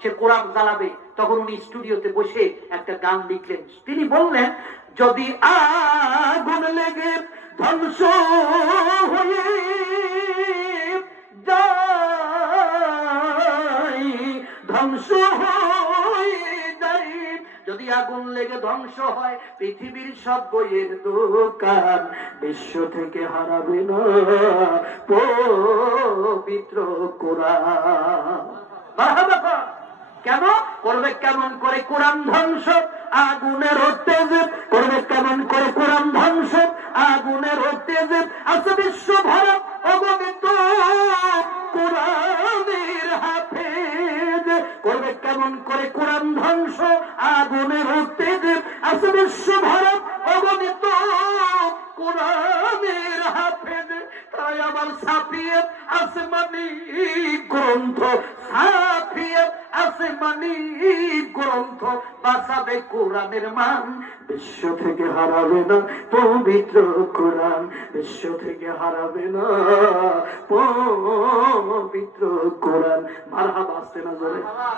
সে কোরআন চালাবে তখন উনি স্টুডিওতে বসে একটা গান লিখলেন তিনি বললেন, যদি আগুন লেগে ধ্বংস হয়ে যায়, ধ্বংস যদি আগুন লেগে ধ্বংস হয়, পৃথিবীর সব বইয়ের দোকান বিশ্ব থেকে হারাবে না, পবিত্র কোরআন। কেন? করবে কেমন করে কোরআন ধ্বংস? আগুনের তেজ করবে কেমন করে কোরআন ধ্বংস? আগুনের তেজ আছে বিশ্ব ভারত অগণিত কোরআনের হাফেজ। করবে কেমন করে কোরআন ধ্বংস? আগুনের তেজ আছে বিশ্ব ভারত অগণিত কোরআনের হাফেজ। তাই আমার সাফিয়ত আসমানি গ্রন্থ সাফিয়ত মানে গ্রন্থ বাঁচাবে কোরআনের মান। বিশ্ব থেকে হারাবে না পবিত্র কোরআন। বিশ্ব থেকে হারাবে না পবিত্র কোরআন। মারহাবা আসছে না জোরে